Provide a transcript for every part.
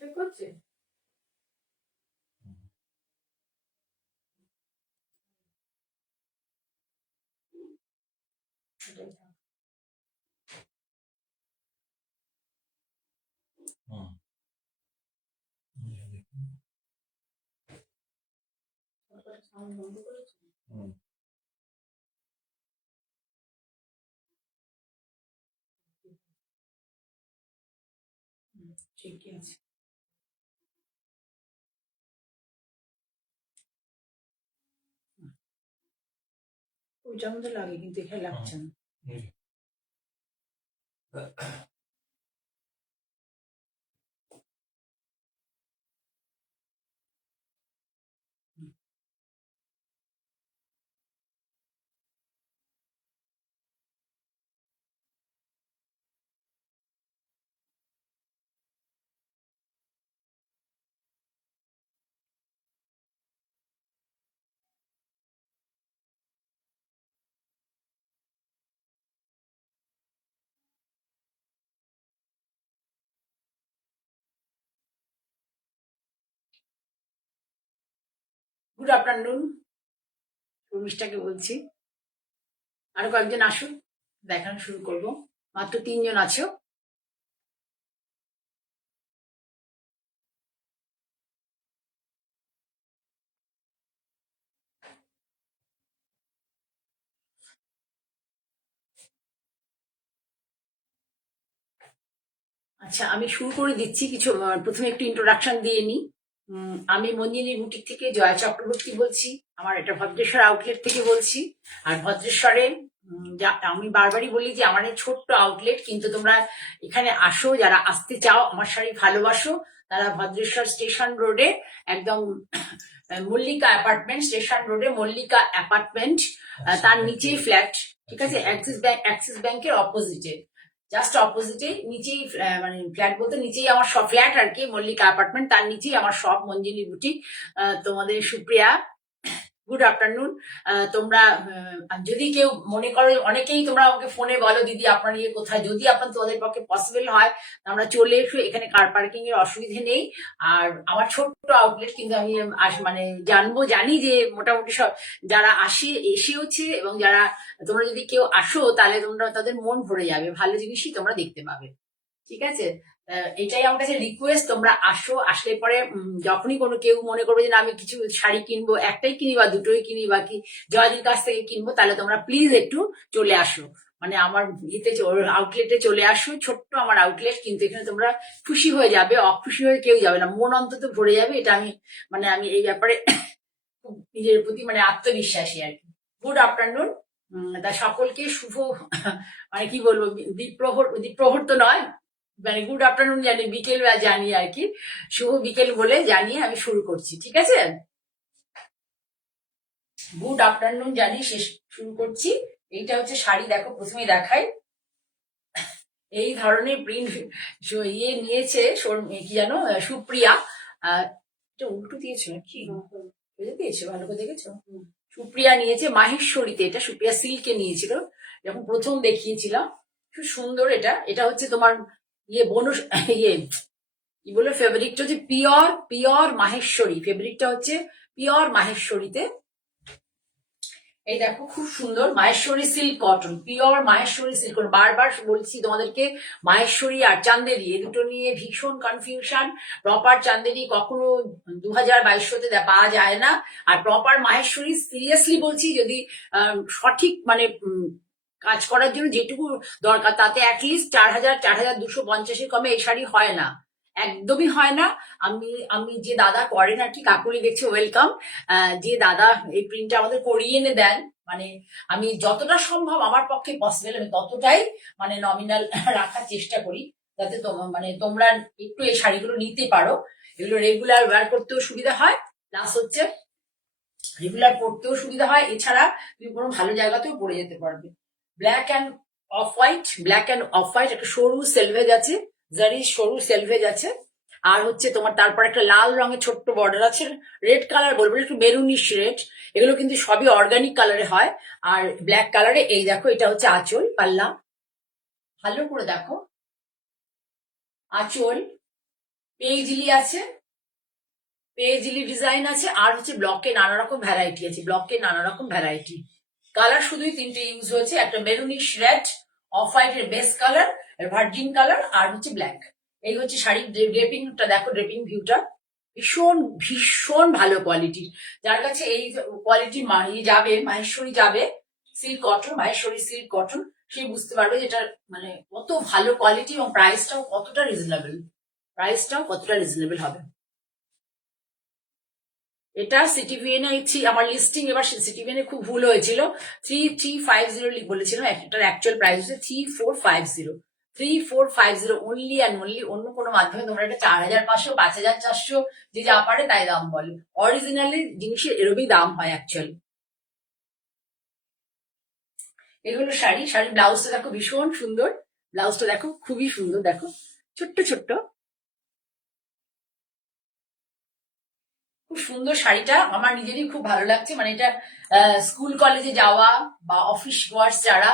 করছে বন্ধ করেছে। ঠিকই আছে। ওইটার মধ্যে লাগে কিন্তু এখানে লাগছে না। গুড আফটারনুন, শর্মিষ্ঠাকে বলছি। আরো কয়েকজন আসুন, দেখানো শুরু করব। মাত্র 3 জন আছো। আচ্ছা, আমি শুরু করে দিচ্ছি। কিছু প্রথমে একটু ইন্ট্রোডাকশন দিয়ে নিই। আমি মঞ্জিনী বুটিক থেকে জয়া চক্রবর্তী বলছি। আমার এটা ভদ্রেশ্বর আউটলেট থেকে বলছি। আর ভদ্রেশ্বরে আমি বারবারই বলি যে আমার এই ছোট্ট আউটলেট, কিন্তু তোমরা এখানে আসো, যারা আসতে চাও, আমার শাড়ি ভালোবাসো, তারা ভদ্রেশ্বর স্টেশন রোডে একদম মল্লিকা অ্যাপার্টমেন্ট, স্টেশন রোডে মল্লিকা অ্যাপার্টমেন্ট, তার নিচেই ফ্ল্যাট। ঠিক আছে, অ্যাক্সিস ব্যাংকের অপোজিটে, জাস্ট অপোজিটে, নিচেই মানে ফ্ল্যাট বলতে নিচেই আমার সব ফ্ল্যাট আর কি, মল্লিকা অ্যাপার্টমেন্ট, তার নিচেই আমার সব মঞ্জিনী বুটিক। তোমাদের সুপ্রিয়া, গুড আফটারনুন। তোমরা যদি কেউ মনে করো, অনেকেই তোমরা আমাকে ফোনে বলো দিদি আপনার ইয়ে কোথায়, যদি তোমাদের পক্ষে পসিবল হয় আমরা চলে এসো, এখানে কার পার্কিং এর অসুবিধে নেই। আর আমার ছোট্ট আউটলেট, কিন্তু আমি মানে জানি যে মোটামুটি সব যারা এসে হচ্ছে, এবং যারা তোমরা যদি কেউ আসো তাহলে তোমরা তাদের মন ভরে যাবে, ভালো জিনিসই তোমরা দেখতে পাবে। ঠিক আছে, এটাই আমার কাছে রিকোয়েস্ট, তোমরা আসো। আসলে পরে যখনই কোনো কেউ মনে করবে যে না আমি কিছু শাড়ি কিনবো, একটাই কিনি বা দুটোই কিনি বা কি জয়াদির কাছ থেকে কিনবো, তাহলে তোমরা প্লিজ একটু চলে আসো, মানে আমার আউটলেটে চলে আসো। ছোট্ট আমার আউটলেট, কিন্তু এখানে তোমরা খুশি হয়ে যাবে, অখুশি হয়ে কেউ যাবে না, মন অন্তত ভরে যাবে। এটা আমি এই ব্যাপারে নিজের প্রতি মানে আত্মবিশ্বাসী আর কি। গুড আফটারনুন, তা সকলকে শুভ মানে কি বলবো, দ্বীপ্রহর তো নয়, মানে গুড আফটারনুন জানি, বিকেল জানি আর কি, শুভ বিকেল বলে জানিয়ে আমি শুরু করছি। ঠিক আছে, গুড আফটারনুন জানি শেষ শুরু করছি। এইটা হচ্ছে শাড়ি, দেখো প্রথমে দেখাই। এই ধরনের প্রিন্ট ইয়ে নিয়েছে কি জানো, সুপ্রিয়া। এটা উল্টো দিয়েছো নাকি, দিয়েছো ভালো করে দেখেছো? সুপ্রিয়া নিয়েছে মাহেশ্বরীতে, এটা সুপ্রিয়া সিল্কে নিয়েছিল যখন প্রথম দেখিয়েছিলাম। খুব সুন্দর। এটা হচ্ছে তোমার ইয়ে বনু ইয়ে কি বলে, ফেব্রিকটা হচ্ছে পিওর মাহেশ্বরী, ফেব্রিকটা হচ্ছে পিওর মাহেশ্বরীতে। এই দেখো খুব সুন্দর Maheshwari silk cotton, pure Maheshwari silk cotton. বারবার বলছি তোমাদেরকে, মাহেশ্বরী আর চান্দেরি এই দুটো নিয়ে ভীষণ কনফিউশন। প্রপার চান্দেরি কখনো 2022-তে পাওয়া যায় না, আর প্রপার মাহেশ্বরী সিরিয়াসলি বলছি, যদি সঠিক মানে কাজ করার জন্য যেটুকু দরকার, তাতে অ্যাটলিস্ট 4,250-এর কমে এই শাড়ি হয় না, একদমই হয় না। আমি যে দাদা করেন আর কি, কাকুলি দেখছে, ওয়েলকাম। যে দাদা এই প্রিন্টটা আমাদের করিয়ে এনে দেন, মানে আমি যতটা সম্ভব আমার পক্ষে পসিবল আমি ততটাই মানে নমিনাল রাখার চেষ্টা করি, যাতে মানে তোমরা একটু এই শাড়িগুলো নিতে পারো। এগুলো রেগুলার ওয়্যার করতেও সুবিধা হয়, প্লাস হচ্ছে রেগুলার পরতেও সুবিধা হয়। এছাড়া তুমি কোনো ভালো জায়গাতেও পরে যেতে পারবে। ব্ল্যাক অ্যান্ড অফ হোয়াইট, একটা সরু সেলভেজ আছে, জারি সরু সেলভেজ আছে। আর হচ্ছে তোমার তারপর একটা লাল রঙের ছোট্ট বর্ডার আছে, রেড কালার বলবো, একটু মেরুনিশ রেড। এগুলো কিন্তু সবই অর্গানিক কালারে হয়। আর ব্ল্যাক কালারে এই দেখো, এটা হচ্ছে আঁচল পাল্লা, ভালো করে দেখো আঁচল, পেইজলি আছে, পেইজলি ডিজাইন আছে, আর হচ্ছে ব্লকে নানা রকম ভ্যারাইটি আছে, ব্লকে নানা রকম ভ্যারাইটি। কালার শুধুই তিনটে ইউজ হয়েছে, একটা মেরুনিশ রেড, অফ হোয়াইটের বেস কালার, ভার্জিন কালার, আর হচ্ছে ব্ল্যাক। এই হচ্ছে শাড়ির ড্রেপিংটা দেখো, ড্রেপিং ভিউটা ভীষণ ভীষণ ভালো কোয়ালিটির। যার কাছে এই কোয়ালিটি যাবে, মাহেশ্বরী যাবে silk cotton, Maheshwari silk cotton, সে বুঝতে পারবে যে এটা মানে কত ভালো কোয়ালিটি এবং প্রাইসটাও কতটা রিজনেবল, প্রাইসটাও কতটা রিজনেবল হবে। এটা সিটিভিএন আমার লিস্টিং এবার সিটিভিএন খুব ভুল হয়েছিল, 3350 বলেছিলাম, এটার অ্যাকচুয়াল প্রাইস হচ্ছে 3450, 3450 অনলি অ্যান্ড অনলি। অন্য কোনো মাধ্যমে তোমরা এটা 4500, 5400 যে যা পারে তাই দাম বলে, অরিজিনালি জিনিসের এরকমই দাম হয় অ্যাকচুয়ালি। এগুলো শাড়ি, শাড়ির ব্লাউজটা দেখো ভীষণ সুন্দর, ব্লাউজটা দেখো খুবই সুন্দর, দেখো ছোট্ট ছোট্ট, খুব সুন্দর শাড়িটা, আমার নিজেরই খুব ভালো লাগছে। মানে এটা স্কুল কলেজে যাওয়া বা অফিস ওয়ার্স যারা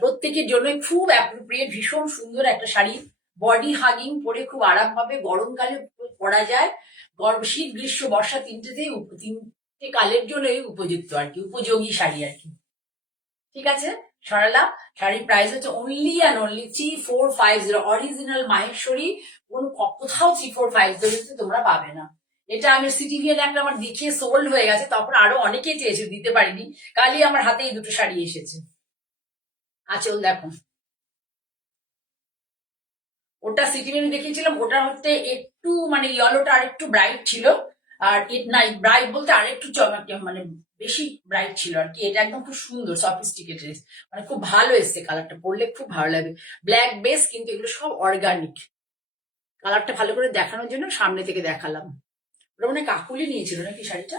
প্রত্যেকের জন্য খুব অ্যাপ্রোপ্রিয়েট, ভীষণ সুন্দর একটা শাড়ি, বডি হাগিং, পরে খুব আরাম হবে, গরমকালে পরা যায়, গরম শীত গ্রীষ্ম বর্ষা তিনটে কালের জন্যই উপযুক্ত আর কি, উপযোগী শাড়ি আর কি। ঠিক আছে, সরালা শাড়ির প্রাইস হচ্ছে only and only 3450, original Maheshwari, কোথাও 3450 তোমরা পাবে না। এটা আমি সিটিভিএন একটা আমার দেখিয়ে সোল্ড হয়ে গেছে, তখন আরো অনেকে চেয়েছে, দিতে পারিনি, কালই আমার হাতে এই দুটো শাড়ি এসেছে। আঁচল দেখো, ওটা সিটিভিএন দেখিয়েছিলাম, ওটা হচ্ছে একটু মানে ইয়েলোটা আর একটু ব্রাইট ছিল, আর না ব্রাইট বলতে আর একটু মানে বেশি ব্রাইট ছিল আর কি। এটা একদম খুব সুন্দর সফিস্টিকেটেড, মানে খুব ভালো এসছে কালারটা, পরলে খুব ভালো লাগবে, ব্ল্যাক বেস, কিন্তু এগুলো সব অর্গানিক। কালারটা ভালো করে দেখানোর জন্য সামনে থেকে দেখালাম। ওটা মানে কাকুলি নিয়েছিল নাকি শাড়িটা,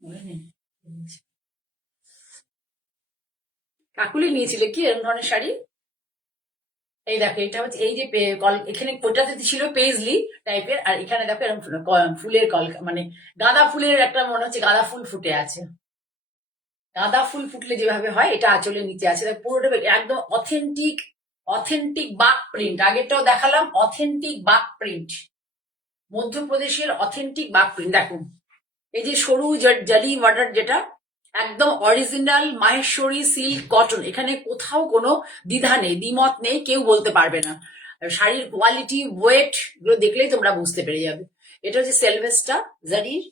মনে নেই, কাকুলি নিয়েছিল কি এরকম ধরনের শাড়ি। এই দেখো, এটা হচ্ছে এই যে এখানে কোটাতে ছিল পেজলি টাইপের, আর এখানে দেখো এরকম ফুলের মানে গাঁদা ফুলের একটা মনে হচ্ছে গাঁদা ফুল ফুটে আছে, গাঁদা ফুল ফুটলে যেভাবে হয়, এটা আঁচলের নিচে আছে, পুরোটা একদম অথেন্টিক, অথেন্টিক বাক প্রিন্ট। আগেরটাও দেখালাম অথেন্টিক বাক প্রিন্ট, মধ্যপ্রদেশের অথেন্টিক বাক প্রিন্ট। দেখুন এই যে সরু জালি বর্ডার, যেটা একদম অরিজিনাল মাহেশ্বরী সিল্ক কটন, এখানে কোথাও কোনো দ্বিধা নেই, দ্বিমত নেই, কেউ বলতে পারবে না। শাড়ির কোয়ালিটি, ওয়েট, এগুলো দেখলেই তোমরা বুঝতে পেরে যাবে। এটা হচ্ছে সেলভেসটা জারির,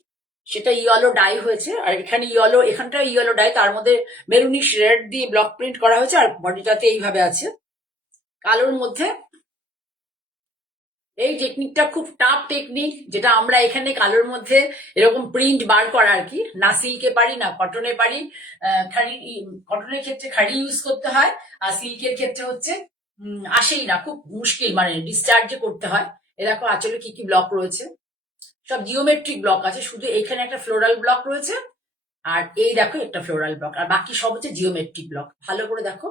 সেটা ইয়েলো ডাই হয়েছে, আর এখানে ইয়েলো, এখানটা ইয়েলো ডাই, তার মধ্যে মেরুনিশ রেড দিয়ে ব্লক প্রিন্ট করা হয়েছে, আর বডিটাতে এইভাবে আছে কালোর মধ্যে। এই টেকনিকটা খুব টাফ টেকনিক, যেটা আমরা এখানে কালোর মধ্যে এরকম প্রিন্ট বার করা আর কি, না সিল্কে পারি না কটনে পারি। খাড়ি, কটনের ক্ষেত্রে খাড়ি ইউজ করতে হয়, আর সিল্কের ক্ষেত্রে হচ্ছে আসেই না, খুব মুশকিল, মানে ডিসচার্জে করতে হয়। এ দেখো আঁচলে কি কি ব্লক রয়েছে, সব জিওমেট্রিক ব্লক আছে, শুধু এখানে একটা ফ্লোরাল ব্লক রয়েছে, আর এই দেখো একটা ফ্লোরাল ব্লক, আর বাকি সব হচ্ছে জিওমেট্রিক ব্লক। ভালো করে দেখো,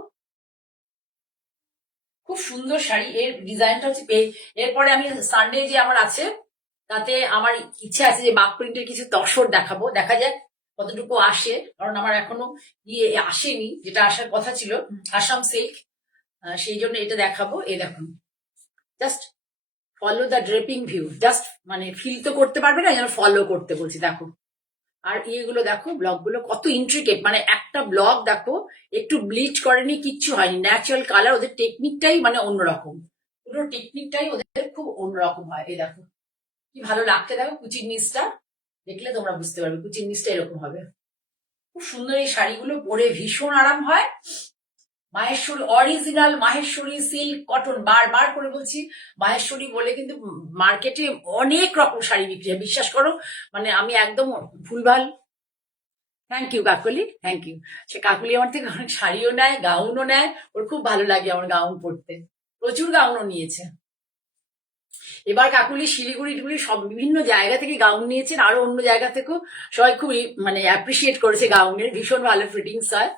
খুব সুন্দর শাড়ি। এর ডিজাইনটা হচ্ছে এরপরে আমি সানডে যে আমার আছে, তাতে আমার ইচ্ছে আছে যে বাক প্রিন্টের কিছু তসর দেখাবো, দেখা যাক কতটুকু আসে, কারণ আমার এখনো ইয়ে আসেনি, যেটা আসার কথা ছিল আসাম সিল্ক, সেই জন্য এটা দেখাবো। এই দেখুন, just follow the draping view, just মানে ফিল তো করতে পারবে না, যেন ফলো করতে বলছি। দেখো, আর ইয়েগুলো দেখো, ব্লকগুলো কত ইন্ট্রিকেট, মানে একটা ব্লক দেখো একটু ব্লিচ করেনি, কিচ্ছু হয়নি, ন্যাচারাল কালার, ওদের টেকনিকটাই মানে অন্যরকম, পুরো টেকনিকটাই ওদের খুব অন্যরকম হয়। এই দেখো কি ভালো লাগছে, দেখো কুচির নিচটা দেখলে তোমরা বুঝতে পারবে, কুচির নিচটা এরকম হবে, খুব সুন্দর। এই শাড়িগুলো পরে ভীষণ আরাম হয়। Maheshwari, original Maheshwari silk cotton, বারবার করে বলছি মাহেশ্বরী বলে, কিন্তু মার্কেটে অনেক রকম শাড়ি বিক্রি হয়, বিশ্বাস করো, মানে আমি একদম ভুলভাল। Thank you Kakoli, thank you. সে কাকলি আমার থেকে অনেক শাড়িও নেয়, গাউনও নেয়, ওর খুব ভালো লাগে আমার গাউন পরতে, প্রচুর গাউনও নিয়েছে। এবার কাকুলি শিলিগুড়ি টিগুড়ি সব বিভিন্ন জায়গা থেকে গাউন নিয়েছেন, আরো অন্য জায়গা থেকেও সবাই খুবই মানে অ্যাপ্রিসিয়েট করেছে গাউনের, ভীষণ ভালো ফিটিংস হয়।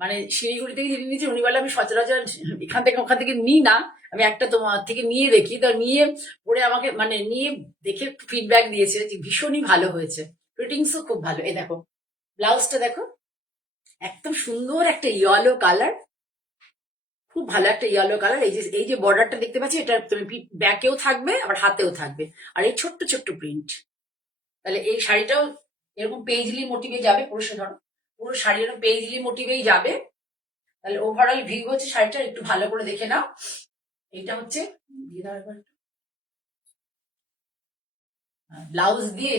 মানে শিলিগুড়ি থেকে যিনি নিয়েছেন উনি বলে আমি সচরাচর এখান থেকে ওখান থেকে নিই না, আমি একটা তোমার থেকে নিয়ে দেখি, তো নিয়ে পরে আমাকে মানে নিয়ে দেখে ফিডব্যাক দিয়েছে যে ভীষণই ভালো হয়েছে, ফিটিংসও খুব ভালো। এই দেখো ব্লাউজটা দেখো, একদম সুন্দর একটা ইয়েলো কালার, খুব ভালো একটা ইয়েলো কালার। এই যে বর্ডারটা দেখতে পাচ্ছি, এটা তুমি ব্যাকেও থাকবে আবার হাতেও থাকবে, আর এই ছোট্ট ছোট্ট প্রিন্ট। তাহলে এই শাড়িটাও এরকম পেইজলি মোটিভে যাবে, পুরো শাড়ি এরকম পেইজলি মোটিভেই যাবে। তাহলে ওভারঅল ভিউ হচ্ছে শাড়িটা, একটু ভালো করে দেখে নাও। এটা হচ্ছে ব্লাউজ দিয়ে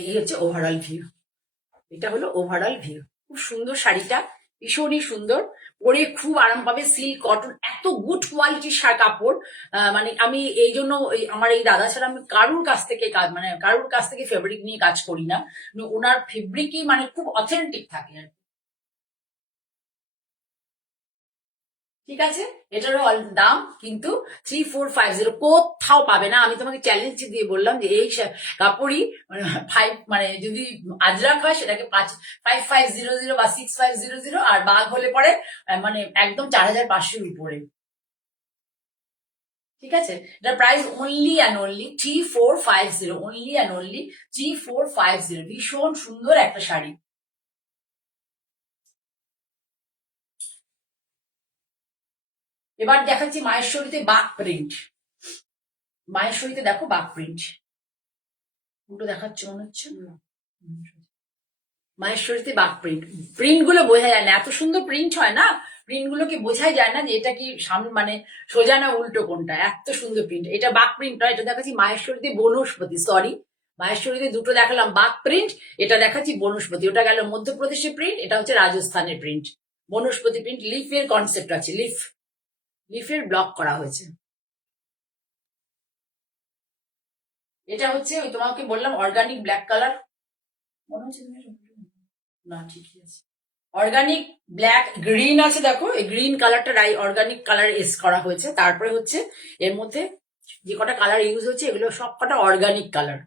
এই হচ্ছে ওভারঅল ভিউ। এটা হলো ওভারঅল ভিউ। খুব সুন্দর শাড়িটা, ভীষণই সুন্দর, পরে খুব আরাম পাবে। সিল্ক কটন, এত গুড কোয়ালিটির কাপড়। মানে আমি এই জন্য আমার এই দাদা ছাড়া আমি কারুর কাছ থেকে কারুর কাছ থেকে ফেব্রিক নিয়ে কাজ করি না। ওনার ফেব্রিকই মানে খুব অথেন্টিক থাকে আর কি। ঠিক আছে, এটারও দাম কিন্তু 3450, কোথাও পাবে না। আমি তোমাকে চ্যালেঞ্জ দিয়ে বললাম যে এই কাপড়ই মানে যদি আজরাক হয় সেটাকে 5500 বা 6500, আর বাঘ হলে পরে মানে একদম 4500 উপরে। ঠিক আছে, এটার price only and only 3450, only and only 3450। ভীষণ সুন্দর একটা শাড়ি। এবার দেখাচ্ছি মাহেশ্বরীতে বাঘ প্রিন্ট। মাহেশ্বরীতে দেখো বাঘ প্রিন্ট, দুটো দেখাচ্ছে মনে হচ্ছে। মাহেশ্বরীতে বাঘ প্রিন্ট, প্রিন্ট গুলো বোঝা যায় না, এত সুন্দর প্রিন্ট হয় না, প্রিন্ট গুলোকে বোঝাই যায় না যে এটা কি সামনে মানে সোজা না উল্টো কোনটা, এত সুন্দর প্রিন্ট। এটা বাঘ প্রিন্ট নয়, এটা দেখাচ্ছি মাহেশ্বরীতে বনস্পতি, সরি মাহেশ্বরীতে দুটো দেখালাম বাঘ প্রিন্ট, এটা দেখাচ্ছি বনস্পতি। ওটা গেল মধ্যপ্রদেশের প্রিন্ট, এটা হচ্ছে রাজস্থানের প্রিন্ট। বনস্পতি প্রিন্ট, লিফের কনসেপ্ট আছে, লিফের ব্লক করা হয়েছে। এটা হচ্ছে ওই তোমাকে বললাম অর্গানিক ব্ল্যাক কালার, মনে হচ্ছে না, ঠিকই আছে। অর্গানিক ব্ল্যাক গ্রিন আছে, দেখো এই গ্রিন কালারটা অর্গানিক কালার এস করা হয়েছে। তারপরে হচ্ছে এর মধ্যে যে কটা কালার ইউজ হচ্ছে এগুলো সব কটা অর্গানিক কালার।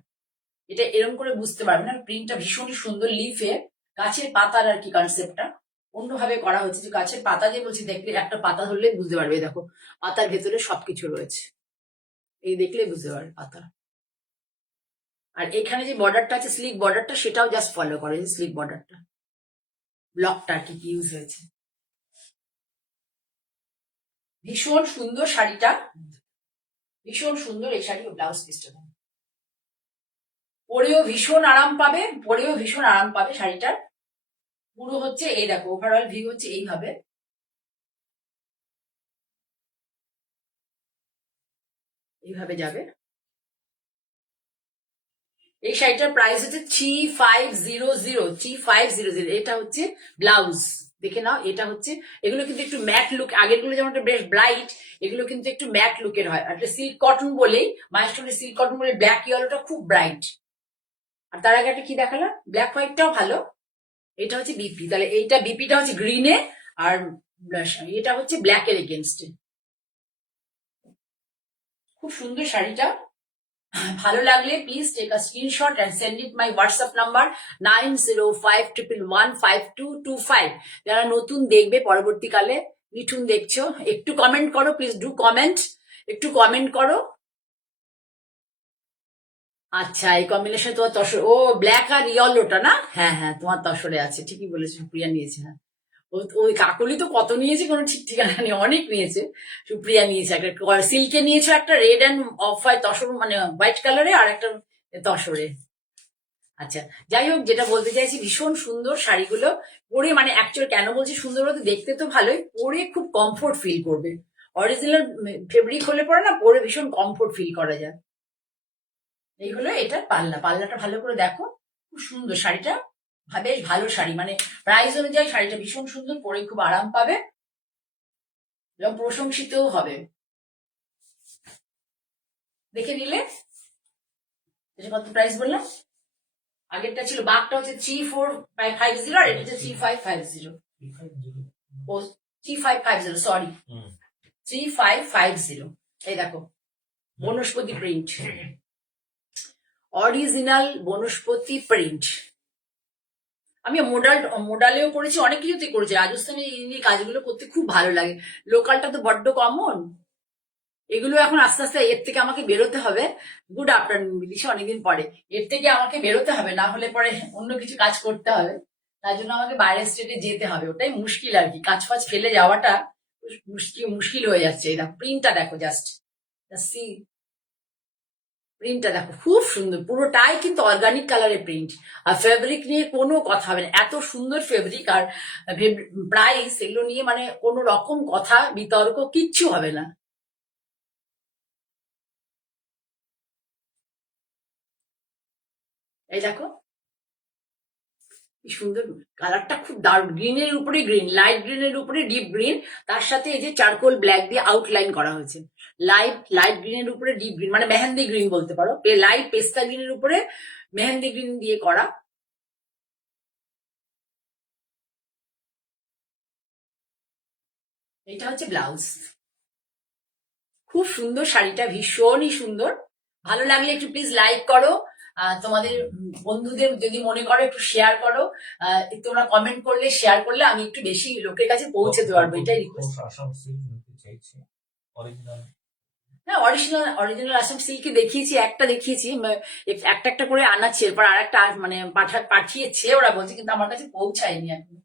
এটা এরকম করে বুঝতে পারবে না, প্রিন্টটা ভীষণই সুন্দর। লিফে গাছের পাতার আর কি কনসেপ্টটা অন্যভাবে করা হয়েছে, যে গাছের পাতা যে বলছি, দেখলে একটা পাতা ধরলে বুঝতে পারবে, দেখো পাতার ভেতরে সবকিছু রয়েছে, এই দেখলে বুঝতে পারবে পাতা। আর এখানে যে বর্ডারটা আছে স্লিক বর্ডারটা, সেটাও জাস্ট ফলো করে, স্লিক বর্ডারটা ব্লকটা কি ইউজ হয়েছে। ভীষণ সুন্দর শাড়িটা, ভীষণ সুন্দর এই শাড়ি। ব্লাউজ পিসটা পরেও ভীষণ আরাম পাবে, পরেও ভীষণ আরাম পাবে শাড়িটার। পুরো হচ্ছে এই দেখো ওভারঅল ভিউ হচ্ছে এইভাবে, এইভাবে যাবে। এই শাড়িটার প্রাইস হচ্ছে 3500। এটা হচ্ছে ব্লাউজ, দেখে নাও। এটা হচ্ছে, এগুলো কিন্তু একটু ম্যাট লুক, আগের গুলো যেমন বেশ ব্রাইট, এগুলো কিন্তু একটু ম্যাট লুকের হয়। আর সিল্ক কটন বলেই, মাহেশ্বরী সিল্ক কটন বলে ব্ল্যাক ইয়েলোটা খুব ব্রাইট। আর তার আগে একটা কি দেখালাম, ব্ল্যাক হোয়াইটটাও ভালো। এটা হচ্ছে বিপি, তাহলে এইটা বিপিটা হচ্ছে গ্রিনে, আর এটা হচ্ছে ব্ল্যাকের এগেনস্টে। খুব সুন্দর শাড়িটা। ভালো লাগলে please take a screenshot and send it my WhatsApp number 9051115225। যারা নতুন দেখবে পরবর্তীকালে, মিঠুন দেখছো, একটু কমেন্ট করো প্লিজ, ডু কমেন্ট, একটু কমেন্ট করো। আচ্ছা, এই কম্বিনেশন তোমার তসর, ও ব্ল্যাক আর ইয়েলোটা না, হ্যাঁ হ্যাঁ তোমার তসরে আছে, ঠিকই বলেছো, সুপ্রিয়া নিয়েছে। হ্যাঁ, ওই কাকলি তো কত নিয়েছে কোনো ঠিক ঠিকানা নেই, অনেক নিয়েছে। সুপ্রিয়া নিয়েছে একটা, সিল্কে নিয়েছে একটা red and off white tussar, মানে হোয়াইট কালারে, আর একটা তসরে। আচ্ছা, যাই হোক, যেটা বলতে চাইছি, ভীষণ সুন্দর শাড়িগুলো পরে, মানে অ্যাকচুয়াল কেন বলছি সুন্দর বলতে, দেখতে তো ভালোই, পরে খুব কমফোর্ট ফিল করবে। অরিজিনাল ফেব্রিক হলে পরে না, পরে ভীষণ কমফোর্ট ফিল করা যায়। এই হলো এটা পাল্লাটা ভালো করে দেখো, খুব সুন্দর শাড়িটা, বেশ ভালো শাড়ি, মানে প্রাইস অনুযায়ী শাড়িটা ভীষণ সুন্দর, পরে খুব আরাম পাবে এবং প্রশংসিতও হবে। দেখে নিলে এটা কত প্রাইস বললাম, আগেরটা ছিল বাঘটা হচ্ছে 3450, আর এটা হচ্ছে 3550। ও 3550, সরি 3550। এই দেখো বনস্পতি প্রিন্ট, অরিজিনাল বনস্পতি প্রিন্ট। আমি মোডালেও করেছি, অনেক কিছুতে করেছি। রাজস্থানে এই কাজগুলো করতে খুব ভালো লাগে, লোকালটা তো বড্ড কমন। এগুলো এখন আস্তে আস্তে এর থেকে আমাকে বেরোতে হবে। গুড আফটারনুন বিদিশা, অনেকদিন পরে। এর থেকে আমাকে বেরোতে হবে, না হলে পরে অন্য কিছু কাজ করতে হবে। তার জন্য আমাকে বাইরের স্টেটে যেতে হবে, ওটাই মুশকিল আর কি, কাজ ফাজ ফেলে যাওয়াটা মুশকিল হয়ে যাচ্ছে। এই দেখো প্রিন্টটা দেখো, জাস্ট সি প্রিন্টটা দেখো, খুব সুন্দর, পুরোটাই কিন্তু অর্গানিক কালারের প্রিন্ট। আর ফেব্রিক নিয়ে কোনো কথা হবে না, এত সুন্দর ফেব্রিক আর প্রাইস এগুলো নিয়ে মানে কোনো রকম কথা বিতর্ক কিচ্ছু হবে না। এই দেখো কি সুন্দর কালারটা, খুব দারুণ, গ্রিনের উপরে গ্রিন, লাইট গ্রিনের উপরে ডিপ গ্রিন, তার সাথে এই যে চারকোল ব্ল্যাক দিয়ে আউটলাইন করা হয়েছে। লাইট গ্রিনের উপরে ডিপ গ্রিন মানে মেহেন্দি গ্রিন বলতে পারো, লাইট পেস্তা গ্রিনের উপরে মেহেন্দি গ্রিন দিয়ে করা। এটা হচ্ছে ব্লাউজ। খুব সুন্দর শাড়িটা, ভীষণই সুন্দর। ভালো লাগলে একটু প্লিজ লাইক করো, তোমাদের বন্ধুদের যদি মনে করো একটু শেয়ার করো। তোমরা কমেন্ট করলে, শেয়ার করলে আমি একটু বেশি লোকের কাছে পৌঁছতে পারবো, এটাই রিকোয়েস্ট। হ্যাঁ, অরিজিনাল আসাম সিল্কে দেখিয়েছি, একটা দেখিয়েছি, একটা একটা করে আনাচ্ছে, এরপর আর একটা মানে পাঠিয়েছে ওরা বলছে, কিন্তু আমার কাছে পৌঁছায়নি এখন।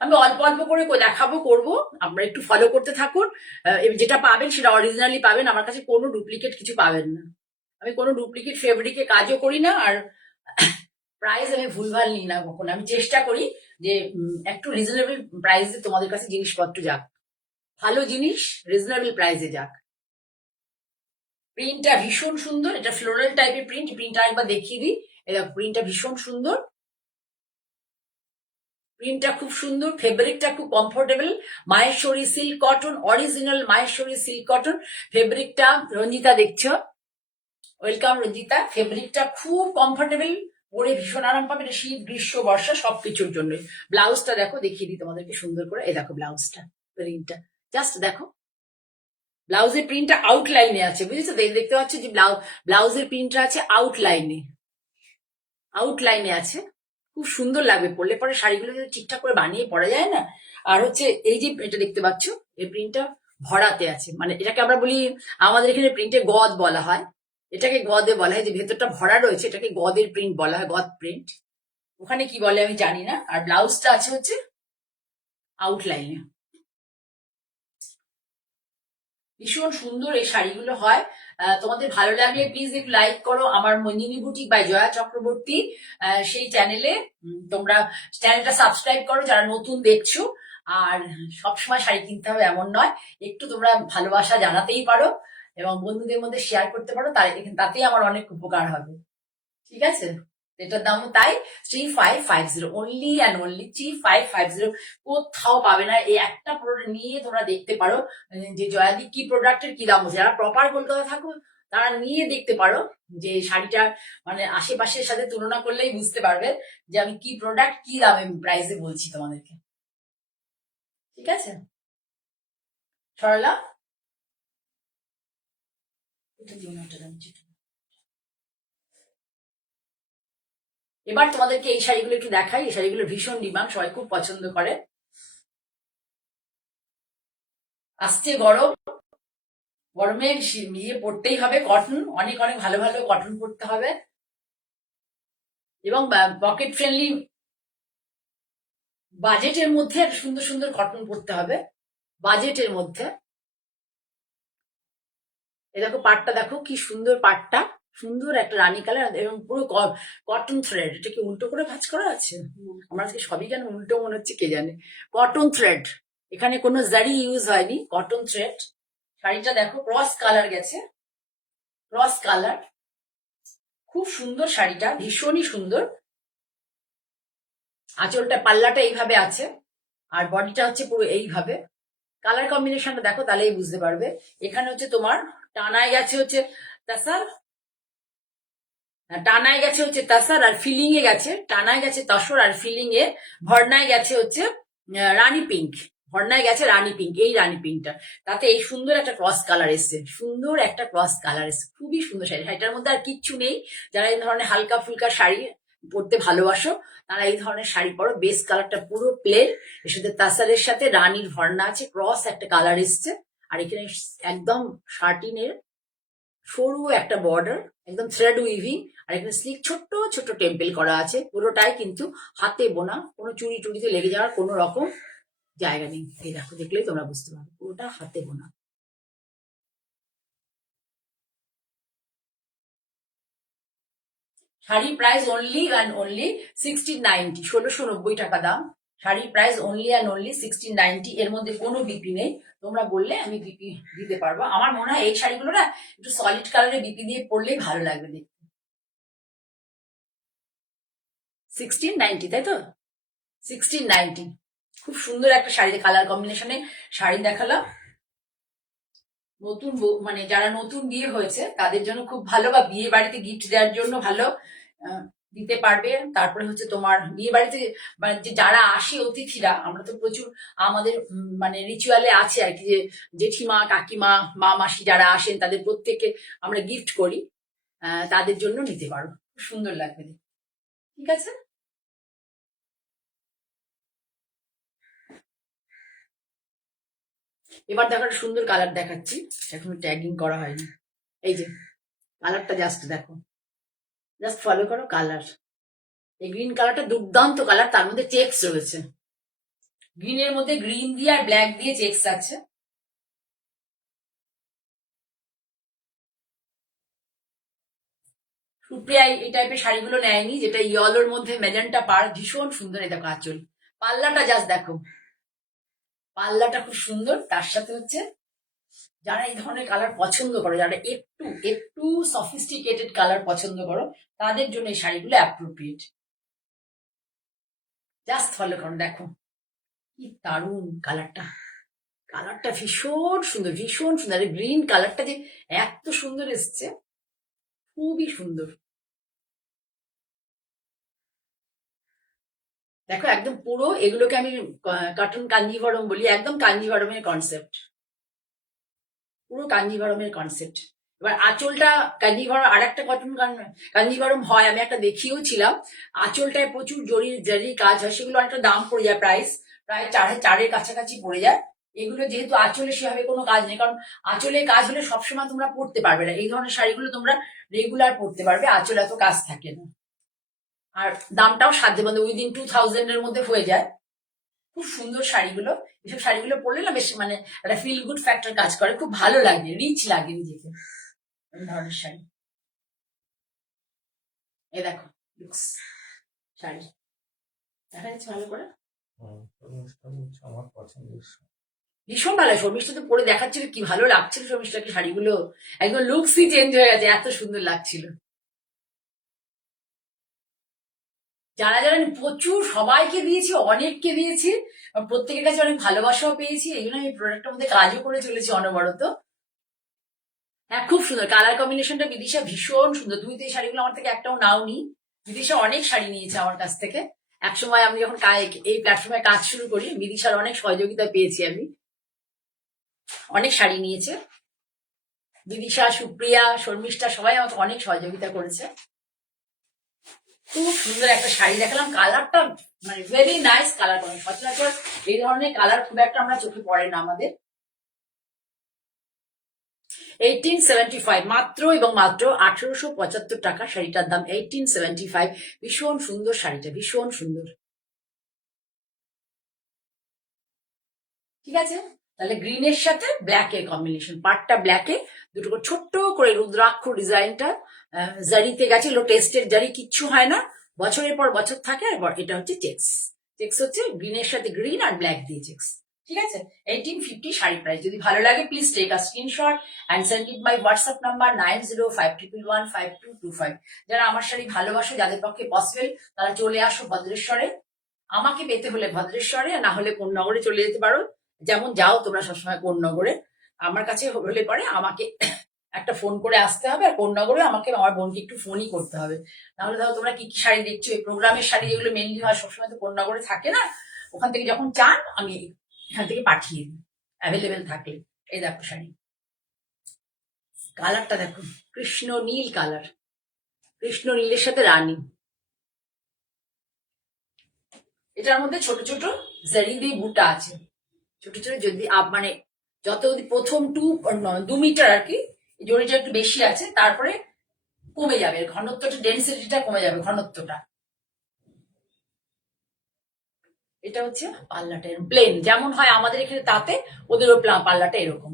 আমি অল্প অল্প করে দেখাবো, করবো, আপনারা একটু ফলো করতে থাকুন। যেটা পাবেন সেটা অরিজিনালি পাবেন, আমার কাছে কোনো ডুপ্লিকেট কিছু পাবেন না। আমি কোনো ডুপ্লিকেট ফেব্রিকে কাজও করি না, আর প্রাইস আমি ভুলভাল নিই না কখনো। আমি চেষ্টা করি যে একটু রিজনেবল প্রাইসে তোমাদের কাছে জিনিসপত্র যাক, ভালো জিনিস রিজনেবল প্রাইসে যাক। প্রিন্টটা ভীষণ সুন্দর, এটা ফ্লোরাল টাইপের প্রিন্ট, প্রিন্টটা একবার দেখিয়ে দিই। এটা প্রিন্টটা ভীষণ সুন্দর, প্রিন্টটা খুব সুন্দর, ফেব্রিকটা খুব comfortable, Maheshwari silk cotton, original Maheshwari silk cotton. ফেব্রিকটা রঞ্জিতা দেখছো, ওয়েলকাম রঞ্জিতা। ফেব্রিকটা খুব কমফোর্টেবল, পরে ভীষণ আরাম পাবে, এটা শীত গ্রীষ্ম বর্ষা সবকিছুর জন্য। ব্লাউজটা দেখো, দেখিয়ে দিই তোমাদেরকে সুন্দর করে। এই দেখো ব্লাউজটা, প্রিন্টটা জাস্ট দেখো, ব্লাউজের প্রিন্টটা আউটলাইনে আছে, বুঝেছো? দেখতে পাচ্ছ যে ব্লাউজের প্রিন্টটা আছে আউটলাইনে, আউটলাইনে আছে। খুব সুন্দর লাগবে পরলে, পরে শাড়িগুলো যদি ঠিকঠাক করে বানিয়ে পরা যায় না। আর হচ্ছে এই যে এটা দেখতে পাচ্ছ, এই প্রিন্টটা ভরাতে আছে, মানে এটাকে আমরা বলি, আমাদের এখানে প্রিন্টে গদ বলা হয়, এটাকে গদে বলা হয়, যে ভেতরটা ভরা রয়েছে এটাকে গদের প্রিন্ট বলা হয়, গদ প্রিন্ট। ওখানে কি বলে আমি জানি না। আর ব্লাউজটা আছে হচ্ছে আউটলাইনে। ভীষণ সুন্দর এই শাড়িগুলো হয়। তোমাদের ভালো লাগলে প্লিজ একটু লাইক করো আমার মঞ্জিনী বুটিক বাই জয়া চক্রবর্তী সেই চ্যানেলে। তোমরা চ্যানেলটা সাবস্ক্রাইব করো যারা নতুন দেখছো। আর সবসময় শাড়ি কিনতে হবে এমন নয়, একটু তোমরা ভালোবাসা জানাতেই পারো এবং বন্ধুদের মধ্যে শেয়ার করতে পারো, তাতেই আমার অনেক উপকার হবে। ঠিক আছে, এটার দামও তাই 3550, অনলি অ্যান্ড অনলি 3550। কোথাও পাবে না। এই একটা প্রোডাক্ট নিয়ে তোমরা দেখতে পারো যে জয়াদি কি প্রোডাক্টের কি দাম হচ্ছে। যারা প্রপার কলকাতা থাকো তারা নিয়ে দেখতে পারো যে শাড়িটা মানে আশেপাশের সাথে তুলনা করলেই বুঝতে পারবে যে আমি কি প্রোডাক্ট কি দামে প্রাইসে বলছি তোমাদেরকে। ঠিক আছে সরলা, এটা দিন একটা দাম। এবার তোমাদেরকে এই শাড়িগুলো একটু দেখাই। এই শাড়িগুলো ভীষণ ডিমান্ড, সবাই খুব পছন্দ করে। আসছে গরম, গরমে ইয়ে পড়তেই হবে, কটন, অনেক অনেক ভালো ভালো কটন পড়তে হবে এবং পকেট ফ্রেন্ডলি বাজেটের মধ্যে সুন্দর সুন্দর কটন পড়তে হবে, বাজেটের মধ্যে। এ দেখো পাটটা, দেখো কি সুন্দর পাটটা, সুন্দর একটা রানী কালার এবং পুরো কটন থ্রেড। এটা কি উল্টো করে ভাঁজ করা আছে? আমার আজকে সবই কেন উল্টো মনে হচ্ছে কে জানে। কটন থ্রেড, এখানে কোনো জারি ইউজ হয়নি, কটন থ্রেড। শাড়িটা দেখো ক্রস কালার গেছে, ক্রস কালার, খুব সুন্দর শাড়িটা, ভীষণই সুন্দর। আঁচলটা পাল্লাটা এইভাবে আছে আর বডিটা হচ্ছে পুরো এইভাবে। কালার কম্বিনেশনটা দেখো তাহলেই বুঝতে পারবে। এখানে হচ্ছে তোমার টানায় গেছে হচ্ছে তাসার, টানায় গেছে হচ্ছে তাসার আর ফিলিং এ গেছে, টানায় গেছে তসর আর ফিলিং এ ভর্নায় গেছে হচ্ছে রানী পিঙ্ক, ভর্নায় গেছে রানী পিঙ্ক, এই রানী পিঙ্কটা। তাতে এই সুন্দর একটা ক্রস কালার এসছে, সুন্দর একটা ক্রস কালার এসছে, খুবই সুন্দর শাড়ি। শাড়িটার মধ্যে আর কিচ্ছু নেই। যারা এই ধরনের হালকা ফুলকা শাড়ি পরতে ভালোবাসো তারা এই ধরনের শাড়ি পরো। বেস কালারটা পুরো প্লেন, এর সাথে তাসারের সাথে রানীর ভর্না আছে, ক্রস একটা কালার এসছে। আর এখানে একদম শার্টিনের সরু একটা বর্ডার, একদম থ্রেড উইভিং। আর এখানে স্লিক ছোট্ট ছোট্ট টেম্পেল করা আছে, পুরোটাই কিন্তু হাতে বোনা, কোনো চুড়ি টুড়িতে লেগে যাওয়ার কোনো রকম জায়গা নেই। এই দেখো, দেখলেই তোমরা বুঝতে পারবে, পুরোটা হাতে বোনা। Sari price only and only 1690, 1690 টাকা দাম। Sari price only and only 1690, এর মধ্যে কোনো বিপি নেই। তোমরা বললে আমি বিপি দিতে পারবো। আমার মনে হয় এই শাড়িগুলো না একটু সলিড কালারে বিপি দিয়ে পরলেই ভালো লাগবে দেখতে। 1690, তাই তো? 1690, খুব সুন্দর একটা শাড়ি, কালার কম্বিনেশনে শাড়ি দেখালাম। নতুন মানে যারা নতুন বিয়ে হয়েছে তাদের জন্য খুব ভালো, বা বিয়ে বাড়িতে গিফট দেওয়ার জন্য ভালো, দিতে পারবে। তারপরে হচ্ছে তোমার বিয়ে বাড়িতে মানে যে যারা আসে অতিথিরা, আমরা তো প্রচুর আমাদের মানে রিচুয়ালে আছে আর কি, যে জেঠিমা কাকিমা মা মাসি যারা আসেন তাদের প্রত্যেককে আমরা গিফট করি, তাদের জন্য নিতে পারো, খুব সুন্দর লাগবে। ঠিক আছে, এবার দেখো একটা সুন্দর কালার দেখাচ্ছি, এখনো ট্যাগিং করা হয়নি। এই যে কালারটা জাস্ট দেখো, জাস্ট ফলো করো কালার। এই গ্রিন কালারটা দুর্দান্ত কালার, তার মধ্যে চেকস রয়েছে। গ্রিনের মধ্যে গ্রিন দিয়ে আর ব্ল্যাক দিয়ে চেকস আছে। সুপ্রিয়া এই টাইপের শাড়িগুলো নেয়নি, যেটা ইয়েলোর মধ্যে মেজেন্টা পার, ভীষণ সুন্দর। এই দেখো আঁচল, পাল্লাটা জাস্ট দেখো, পাল্লাটা খুব সুন্দর। তার সাথে হচ্ছে যারা এই ধরনের কালার পছন্দ করো, যারা একটু একটু সফিস্টিকেটেড কালার পছন্দ করো, তাদের জন্য এই শাড়িগুলো অ্যাপ্রোপ্রিয়েট। জাস্ট ফলো করো, দেখো কি দারুণ কালারটা, কালারটা ভীষণ সুন্দর, ভীষণ সুন্দর। গ্রিন কালারটা যে এত সুন্দর এসছে, খুবই সুন্দর। দেখো একদম পুরো এগুলোকে আমি কার্টুন কাঞ্জিভরম বলি, একদম কাঞ্জিভরমের কনসেপ্ট, পুরো কাঞ্জিভরমের কনসেপ্ট। এবার আঁচলটা কাঞ্জিভরম, আর একটা কটন কাঞ্জিভরম হয়, আমি একটা দেখিয়েও ছিলাম। আঁচলটায় প্রচুর জরি জারি কাজ হয়, সেগুলো অনেকটা দাম পড়ে যায়, প্রাইস প্রায় চারের কাছাকাছি পড়ে যায়। এগুলো যেহেতু আঁচলে সেভাবে কোনো কাজ নেই, কারণ আঁচলে কাজ হলে সবসময় তোমরা পরতে পারবে না, এই ধরনের শাড়িগুলো তোমরা রেগুলার পরতে পারবে, আঁচলে এত কাজ থাকে না। আর দামটাও সাধ্যের মধ্যে, উইদিন 2000 এর মধ্যে হয়ে যায়। খুব সুন্দর শাড়িগুলো, এসব শাড়িগুলো পরলে না বেশ মানে একটা ফিল গুড ফ্যাক্টর কাজ করে, খুব ভালো লাগে, রিচ লাগে নিজেকে এই ধরনের শাড়ি। এই দেখো লুকস শাড়ি দেখা যাচ্ছে ভালো করে, আমার পছন্দের। ভীষণ ভালো। শর্মিষ্ঠা তো পরে দেখাচ্ছিল কি ভালো লাগছিল, শর্মিষ্ঠাকে শাড়িগুলো একদম লুকসই চেঞ্জ হয়ে গেছে, এত সুন্দর লাগছিল। যারা যারা প্রচুর সবাইকে দিয়েছি, অনেককে দিয়েছি, প্রত্যেকের কাছে অনেক ভালোবাসাও পেয়েছি, এই জন্য আমি প্রোডাক্টের মধ্যে কাজও করে চলেছি অনবরত। হ্যাঁ খুব সুন্দর কালার কম্বিনেশনটা, বিদিশা ভীষণ সুন্দর। তুমি তো এই শাড়িগুলো আমার থেকে একটাও নাওনি, বিদিশা অনেক শাড়ি নিয়েছে আমার কাছ থেকে। একসময় আমি যখন এই প্ল্যাটফর্মে কাজ শুরু করি, বিদিশার অনেক সহযোগিতা পেয়েছি আমি, অনেক শাড়ি নিয়েছে বিদিশা, সুপ্রিয়া, শর্মিষ্ঠা, সবাই আমাকে অনেক সহযোগিতা করেছে। খুব সুন্দর একটা শাড়ি দেখালাম, কালারটা মানে ভেরি নাইস কালার করে, সচরাচর এই ধরনের কালার খুব একটা আমরা চোখে পড়ে না আমাদের। 1875 মাত্র এবং মাত্র 1875 টাকা শাড়িটার দাম, 1875। ভীষণ সুন্দর শাড়িটা, ভীষণ সুন্দর। ঠিক আছে, তাহলে গ্রিনের সাথে ব্ল্যাক এর কম্বিনেশন, পাটটা ব্ল্যাকে, দুটো করে ছোট্ট করে রুদ্রাক্ষ ডিজাইনটা জারিতে গেছে, লো টেস্টের জারি, কিচ্ছু হয় না, বছরের পর বছর থাকে। আর এটা হচ্ছে চেক্স, চেক্স হচ্ছে গ্রিনের সাথে গ্রিন আর ব্ল্যাক দিয়ে চেক্স। ঠিক আছে, 1850 শাড়ি প্রাইস। যদি ভালো লাগে please take a screenshot and send it my WhatsApp number 9051115225। যারা আমার শাড়ি ভালোবাসো, যাদের পক্ষে পসিবল, তারা চলে আসো ভদ্রেশ্বরে। আমাকে পেতে হলে ভদ্রেশ্বরে, না হলে কোন্নগরে চলে যেতে পারো, যেমন যাও তোমরা সবসময় কোন্নগরে। আমার কাছে হলে পরে আমাকে একটা ফোন করে আসতে হবে, আর কোন্নগরে আমাকে আমার বোনকে একটু ফোনই করতে হবে। নাহলে ধরো তোমরা কি কি শাড়ি দেখছো, এই প্রোগ্রামের শাড়ি যেগুলো মেনলি হয় সবসময় তো কোন্নগরে থাকে না, ওখান থেকে যখন চান আমি এখান থেকে পাঠিয়ে দিই অ্যাভেলেবেল থাকলে। এই দেখো শাড়ি, কালারটা দেখো, কৃষ্ণ নীল কালার, কৃষ্ণ নীলের সাথে রানী। এটার মধ্যে ছোট ছোট জারি দিয়ে বুটা আছে, ছোট ছোট, যদি মানে যত প্রথম 2 মিটার আর কি, জরিটা একটু বেশি আছে, তারপরে কমে যাবে ঘনত্বটা, ডেন্সিটিটা কমে যাবে ঘনত্বটা। এটা হচ্ছে পাল্লাটা প্লেন যেমন হয় আমাদের এখানে, তাতে ওদেরও পাল্লাটা এরকম।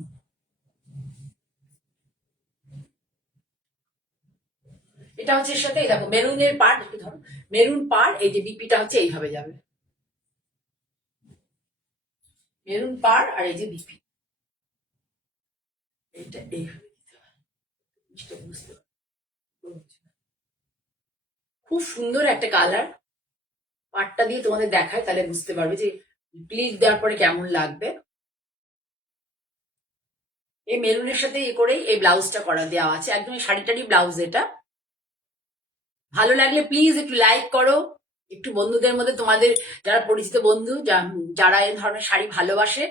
এটা হচ্ছে এর সাথে দেখো মেরুনের পার্ট, একটু ধরো মেরুন পার্ট, এই যে বিপিটা হচ্ছে এইভাবে যাবে, মেরুন পার আর এই যে বিপি, এটা এইভাবে দিতে হয়। বুঝতে পারছো? খুব সুন্দর একটা কালার, পাটটা দিয়ে তোমাদের দেখায় তাহলে বুঝতে পারবে যে প্লিজ দেওয়ার পরে কেমন লাগবে। এই মেরুনের সাথে করেই এই ব্লাউজটা করা দেওয়া আছে, একদম শাড়িটারই ব্লাউজ। এটা ভালো লাগলে প্লিজ একটু লাইক করো, একটু বন্ধুদের মধ্যে তোমাদের যারা পরিচিত বন্ধু যারা এই ধরনের শাড়ি ভালোবাসে,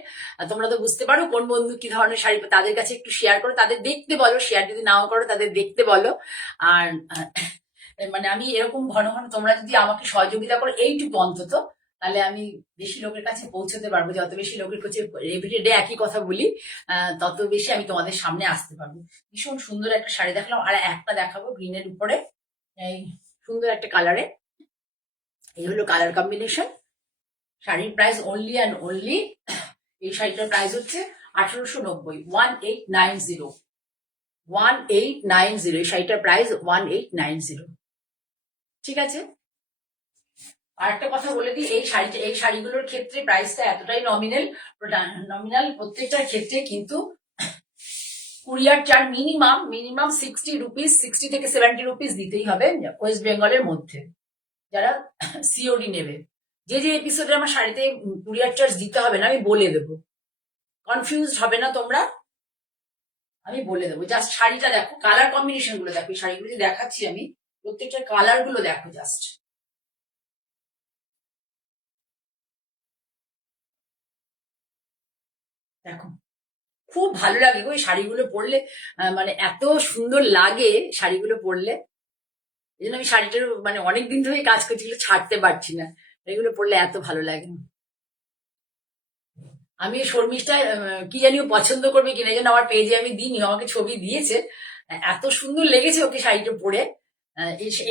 তোমরা তো বুঝতে পারো কোন বন্ধু কি ধরনের শাড়ি, তাদের কাছে একটু শেয়ার করো, তাদের দেখতে বলো, শেয়ার যদি নাও করো তাদের দেখতে বলো। আর মানে আমি এরকম ঘন ঘন তোমরা যদি আমাকে সহযোগিতা করো এইটুকু অন্তত, তাহলে আমি বেশি লোকের কাছে পৌঁছতে পারবো। যত বেশি লোকের কাছে এভরিডে একই কথা বলি, তত বেশি আমি তোমাদের সামনে আসতে পারবো। ভীষণ সুন্দর একটা শাড়ি দেখলাম, আর একটা দেখাবো গ্রিনের উপরে, এই সুন্দর একটা কালারে। এই হলো কালার কম্বিনেশন। শাড়ির প্রাইস অনলি অ্যান্ড অনলি, এই শাড়িটার প্রাইস হচ্ছে 1890, 1890, 1890। এই শাড়িটার প্রাইস 1890। ঠিক আছে, আর একটা কথা বলে দিই, এই শাড়িগুলোর ক্ষেত্রে প্রাইসটা এতটাই নমিনাল প্রত্যেকটার ক্ষেত্রে, কিন্তু কুরিয়ার চার্জ মিনিমাম 60 রুপিস, 60 থেকে 70 রুপিস দিতেই হবে ওয়েস্ট বেঙ্গলের মধ্যে, যারা সিওডি নেবে। যে যে এপিসোডে আমার শাড়িতে কুরিয়ার চার্জ দিতে হবে না আমি বলে দেবো, কনফিউজ হবে না তোমরা, আমি বলে দেবো। জাস্ট শাড়িটা দেখো, কালার কম্বিনেশন গুলো দেখো, শাড়িগুলো যে দেখাচ্ছি আমি প্রত্যেকটার কালার গুলো দেখো জাস্ট। দেখো খুব ভালো লাগে গো এই শাড়িগুলো পরলে, মানে এত সুন্দর লাগে শাড়িগুলো পরলে। এই জন্য আমি শাড়িটার মানে অনেকদিন ধরে কাজ করছি, ছাড়তে পারছি না, এগুলো পরলে এত ভালো লাগে। আমি শর্মিষ্ঠা কি জানিও পছন্দ করবে কিনা, যেন আমার পেজে আমি দিইনি, আমাকে ছবি দিয়েছে, এত সুন্দর লেগেছে ওকে শাড়িটা পরে।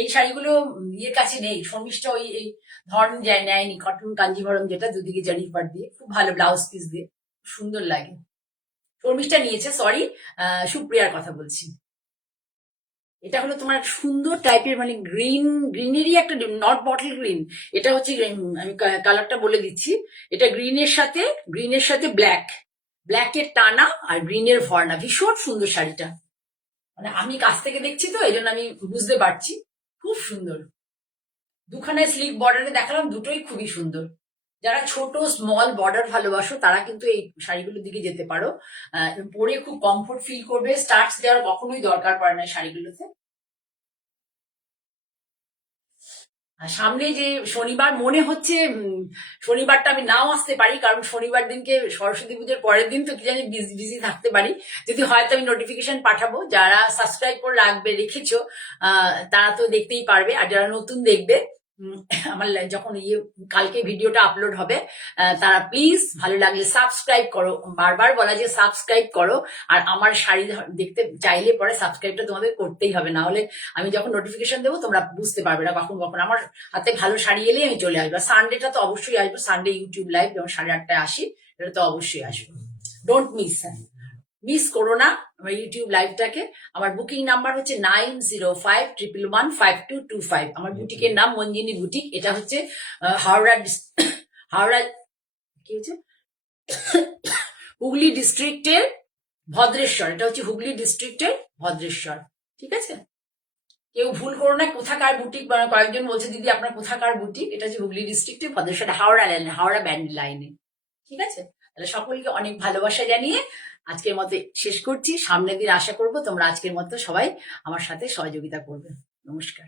এই শাড়িগুলো ইয়ের কাছে নেই, শর্মিষ্ঠা ওই এই ধরন যায় নেয়নি, কটন কাঞ্জিভরম যেটা দুদিকে জারি পাট দিয়ে, খুব ভালো ব্লাউজ পিস দিয়ে, সুন্দর লাগে। শর্মিষ্ঠা নিয়েছে, সরি সুপ্রিয়ার কথা বলছি। এটা হলো তোমার সুন্দর টাইপের মানে গ্রিনেরই একটা, নট বটল গ্রিন, এটা হচ্ছে আমি কালারটা বলে দিচ্ছি, এটা গ্রিনের সাথে ব্ল্যাকের টানা আর গ্রিনের ভর্না, ভীষণ সুন্দর শাড়িটা। মানে আমি কাছ থেকে দেখছি তো এই জন্য আমি বুঝতে পারছি, খুব সুন্দর। দুখানে স্লিক বর্ডারে দেখালাম, দুটোই খুবই সুন্দর। যারা ছোট স্মল বর্ডার ভালোবাসো তারা কিন্তু এই শাড়িগুলোর দিকে যেতে পারো, পরে খুব কমফোর্ট ফিল করবে, স্টার্টস দেওয়ার কখনোই দরকার পড়ে না শাড়িগুলোতে। সামনে যে শনিবার, মনে হচ্ছে শনিবারটা আমি নাও আসতে পারি, কারণ শনিবার দিনকে সরস্বতী পুজোর পরের দিন তো কি জানি বিজি থাকতে পারি, যদি হয়তো আমি নোটিফিকেশন পাঠাবো। যারা সাবস্ক্রাইব করে রেখেছো তারা তো দেখতেই পারবে, আর যারা নতুন দেখবে আমার যখন কালকে ভিডিওটা আপলোড হবে, তারা প্লিজ ভালো লাগলে সাবস্ক্রাইব করো, বারবার বলা যে সাবস্ক্রাইব করো। আর আমার শাড়ি দেখতে চাইলে পরে সাবস্ক্রাইবটা তোমাদের করতেই হবে, না হলে আমি যখন নোটিফিকেশন দেবো তোমরা বুঝতে পারবে না কখন কখন আমার হাতে ভালো শাড়ি এলেই আমি চলে আসবো। সানডেটা তো অবশ্যই আসবো, সানডে ইউটিউব লাইভ যখন 8:30টায় আসি, এটা তো অবশ্যই আসবো, ডোন্ট মিস করো না আমার ইউটিউব লাইভটাকে। আমার বুকিং নাম্বার হচ্ছে 9051115225। আমার বুটিকের নাম মঞ্জিনী বুটিক। এটা হচ্ছে হাওড়া কি হচ্ছে হুগলি ডিস্ট্রিক্টের ভদ্রেশ্বর, এটা হচ্ছে হুগলি ডিস্ট্রিক্টের ভদ্রেশ্বর। ঠিক আছে, কেউ ভুল করো না, কোথাকার বুটিক, কয়েকজন বলছে দিদি আপনার কোথাকার বুটিক, এটা হচ্ছে হুগলি ডিস্ট্রিক্টে ভদ্রেশ্বর, হাওড়া ব্যান্ড লাইনে। ঠিক আছে, তাহলে সকলকে অনেক ভালোবাসা জানিয়ে আজকের মতো শেষ করছি। সামনের দিন আশা করবো তোমরা আজকের মতো সবাই আমার সাথে সহযোগিতা করবে। নমস্কার।